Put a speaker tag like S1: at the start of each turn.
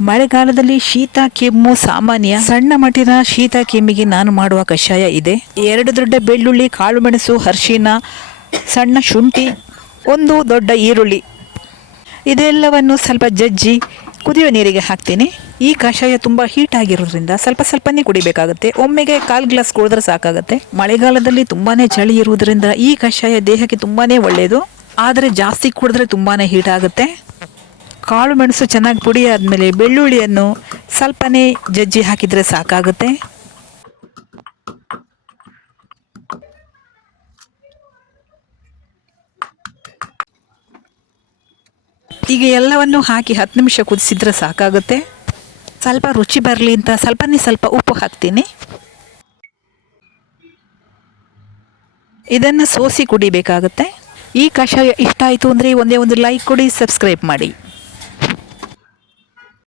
S1: ಮಳೆಗಾಲದಲ್ಲಿ ಶೀತ, ಕೆಮ್ಮು ಸಾಮಾನ್ಯ. ಸಣ್ಣ ಮಟ್ಟಿನ ಶೀತ, ಕೆಮ್ಮಿಗೆ ನಾನು ಮಾಡುವ ಕಷಾಯ ಇದೆ. ಎರಡು ದೊಡ್ಡ ಬೆಳ್ಳುಳ್ಳಿ ಕಾಳುಮೆಣಸು ಅರಿಶಿನ, ಸಣ್ಣ ಶುಂಠಿ, ಒಂದು ದೊಡ್ಡ ಈರುಳ್ಳಿ. ಇದೆಲ್ಲವನ್ನು ಸ್ವಲ್ಪ ಜಜ್ಜಿ ಕುದಿಯುವ ನೀರಿಗೆ ಹಾಕ್ತೀನಿ. ಈ ಕಷಾಯ ತುಂಬ ಹೀಟ್ ಆಗಿರೋದ್ರಿಂದ ಸ್ವಲ್ಪ ಸ್ವಲ್ಪನೇ ಕುಡಿಬೇಕಾಗುತ್ತೆ. ಒಮ್ಮೆಗೆ ಕಾಲು ಗ್ಲಾಸ್ ಕುಡಿದ್ರೆ ಸಾಕಾಗುತ್ತೆ. ಮಳೆಗಾಲದಲ್ಲಿ ತುಂಬಾ ಚಳಿ ಇರುವುದರಿಂದ ಈ ಕಷಾಯ ದೇಹಕ್ಕೆ ತುಂಬಾ ಒಳ್ಳೆಯದು ಆದರೆ ಜಾಸ್ತಿ ಕುಡಿದ್ರೆ ತುಂಬಾ ಹೀಟ್ ಆಗುತ್ತೆ. ಕಾಳು ಮೆಣಸು ಚೆನ್ನಾಗಿ ಪುಡಿ ಆದಮೇಲೆ ಬೆಳ್ಳುಳ್ಳಿಯನ್ನು ಸ್ವಲ್ಪನೇ ಜಜ್ಜಿ ಹಾಕಿದರೆ ಸಾಕಾಗುತ್ತೆ. ಈಗ ಎಲ್ಲವನ್ನು ಹಾಕಿ ಹತ್ತು ನಿಮಿಷ ಕುದಿಸಿದ್ರೆ ಸಾಕಾಗುತ್ತೆ. ಸ್ವಲ್ಪ ರುಚಿ ಬರಲಿ ಅಂತ ಸ್ವಲ್ಪನೇ ಸ್ವಲ್ಪ ಉಪ್ಪು ಹಾಕ್ತೀನಿ. ಇದನ್ನು ಸೋಸಿ ಕುಡಿಬೇಕಾಗುತ್ತೆ. ಈ ಕಷಾಯ ಇಷ್ಟ ಆಯಿತು ಅಂದರೆ ಒಂದೇ ಒಂದು ಲೈಕ್ ಕೊಡಿ ಸಬ್ಸ್ಕ್ರೈಬ್ ಮಾಡಿ.